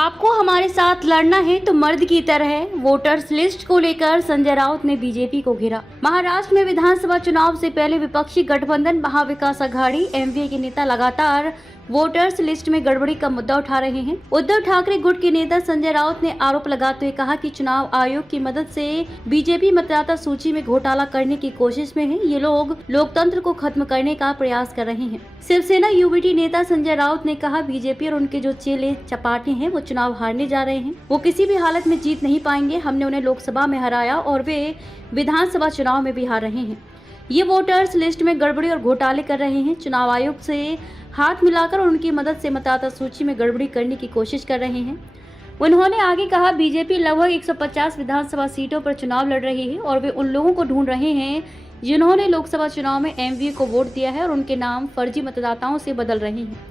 आपको हमारे साथ लड़ना है तो मर्द की तरह। वोटर्स लिस्ट को लेकर संजय राउत ने बीजेपी को घेरा। महाराष्ट्र में विधानसभा चुनाव से पहले विपक्षी गठबंधन महाविकास अघाड़ी एमवीए के नेता लगातार वोटर्स लिस्ट में गड़बड़ी का मुद्दा उठा रहे हैं। उद्धव ठाकरे गुट के नेता संजय राउत ने आरोप लगाते हुए कहा कि चुनाव आयोग की मदद से बीजेपी मतदाता सूची में घोटाला करने की कोशिश में है। ये लोग लोकतंत्र को खत्म करने का प्रयास कर रहे हैं। शिवसेना यूबीटी नेता संजय राउत ने कहा, बीजेपी और उनके जो चेले चपाटे हैं वो चुनाव हारने जा रहे हैं। वो किसी भी हालत में जीत नहीं पाएंगे। हमने उन्हें लोकसभा में हराया और वे विधानसभा चुनाव में भी हार रहे हैं। ये वोटर्स लिस्ट में गड़बड़ी और घोटाले कर रहे हैं। चुनाव आयोग से हाथ मिलाकर और उनकी मदद से मतदाता सूची में गड़बड़ी करने की कोशिश कर रहे हैं। उन्होंने आगे कहा, बीजेपी लगभग 150 विधानसभा सीटों पर चुनाव लड़ रही है और वे उन लोगों को ढूंढ रहे हैं जिन्होंने लोकसभा चुनाव में एमवीए को वोट दिया है और उनके नाम फर्जी मतदाताओं से बदल रहे हैं।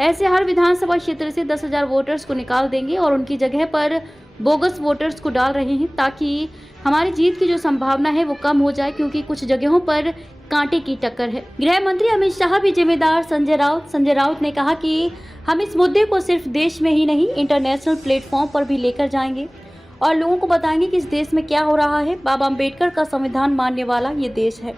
ऐसे हर विधानसभा क्षेत्र से 10,000 वोटर्स को निकाल देंगे और उनकी जगह पर बोगस वोटर्स को डाल रहे हैं ताकि हमारी जीत की जो संभावना है वो कम हो जाए, क्योंकि कुछ जगहों पर कांटे की टक्कर है। गृह मंत्री अमित शाह भी जिम्मेदार। संजय राउत ने कहा कि हम इस मुद्दे को सिर्फ देश में ही नहीं इंटरनेशनल प्लेटफॉर्म पर भी लेकर जाएंगे और लोगों को बताएंगे कि इस देश में क्या हो रहा है। बाबा अम्बेडकर का संविधान मानने वाला ये देश है।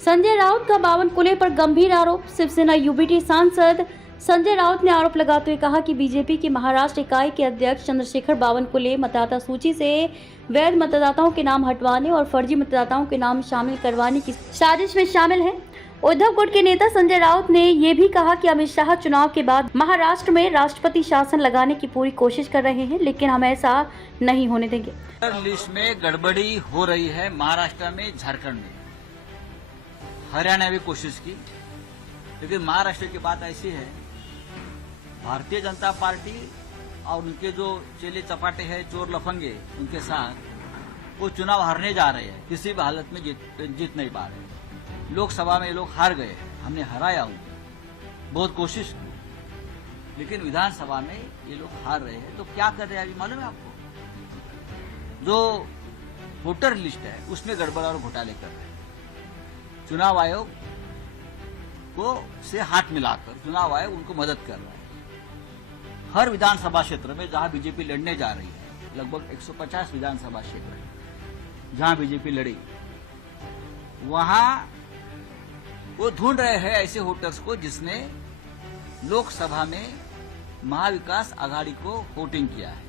संजय राउत का बावनकुले पर गंभीर आरोप। शिवसेना यूबीटी सांसद संजय राउत ने आरोप लगाते हुए कहा कि बीजेपी की महाराष्ट्र इकाई के अध्यक्ष चंद्रशेखर बावनकुले मतदाता सूची से वैध मतदाताओं के नाम हटवाने और फर्जी मतदाताओं के नाम शामिल करवाने की साजिश में शामिल हैं। उद्धव गुट के नेता संजय राउत ने ये भी कहा कि अमित शाह चुनाव के बाद महाराष्ट्र में राष्ट्रपति शासन लगाने की पूरी कोशिश कर रहे हैं, लेकिन हम ऐसा नहीं होने देंगे। लिस्ट में गड़बड़ी हो रही है महाराष्ट्र में, झारखंड में, हरियाणा में कोशिश की, लेकिन महाराष्ट्र की बात ऐसी है, भारतीय जनता पार्टी और उनके जो चेले चपाटे हैं, चोर लफंगे, उनके साथ वो चुनाव हारने जा रहे हैं। किसी भी हालत में जीत नहीं पा रहे। लोकसभा में ये लोग हार गए, हमने हराया उनको, बहुत कोशिश की, लेकिन विधानसभा में ये लोग हार रहे हैं। तो क्या कर रहे हैं अभी मालूम है आपको? जो वोटर लिस्ट है उसमें गड़बड़ और घोटाले कर रहे हैं। चुनाव आयोग को से हाथ मिलाकर चुनाव आयोग उनको मदद कर रहा है। हर विधानसभा क्षेत्र में जहां बीजेपी लड़ने जा रही है, लगभग 150 विधानसभा क्षेत्र जहां बीजेपी लड़ी, वहां वो ढूंढ रहे हैं ऐसे वोटर्स को जिसने लोकसभा में महाविकास आघाड़ी को वोटिंग किया है,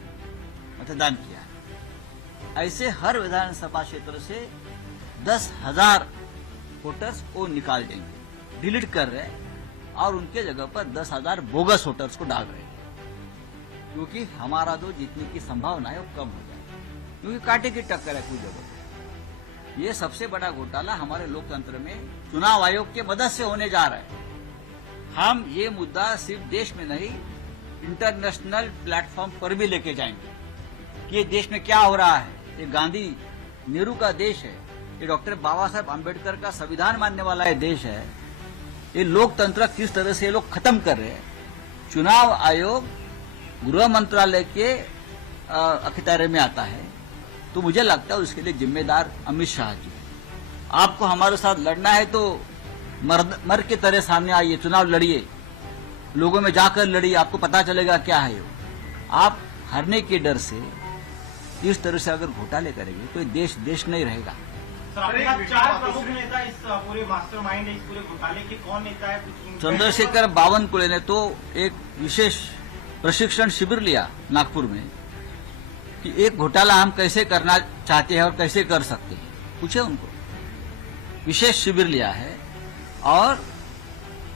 मतदान किया है। ऐसे हर विधानसभा क्षेत्र से 10,000 वोटर्स को निकाल देंगे, डिलीट कर रहे हैं और उनके जगह पर 10,000 बोगस वोटर्स को डाल रहे हैं, क्योंकि हमारा जो जीतने की संभावना है वो कम हो जाए, क्योंकि कांटे की टक्कर है कुछ जगह पर। ये सबसे बड़ा घोटाला हमारे लोकतंत्र में चुनाव आयोग की मदद से होने जा रहा है। हम ये मुद्दा सिर्फ देश में नहीं, इंटरनेशनल प्लेटफॉर्म पर भी लेके जाएंगे कि ये देश में क्या हो रहा है। ये गांधी नेहरू का देश है, ये डॉक्टर बाबा साहब अम्बेडकर का संविधान मानने वाला ये देश है। ये लोकतंत्र किस तरह से ये लोग खत्म कर रहे हैं। चुनाव आयोग गृह मंत्रालय के अखियारे में आता है, तो मुझे लगता है उसके लिए जिम्मेदार अमित शाह जी। आपको हमारे साथ लड़ना है तो मर्द की तरह सामने आइए, चुनाव लड़िए, लोगों में जाकर लड़िए, आपको पता चलेगा क्या है वो। आप हारने के डर से इस तरह से अगर घोटाले करेंगे तो ये देश नहीं रहेगा। चार प्रमुख नेता इस पूरे मास्टरमाइंड है, इस पूरे घोटाले के कौन नेता है? चंद्रशेखर बावनकुले ने तो एक विशेष प्रशिक्षण शिविर लिया नागपुर में कि एक घोटाला हम कैसे करना चाहते हैं और कैसे कर सकते हैं, पूछे उनको। विशेष शिविर लिया है और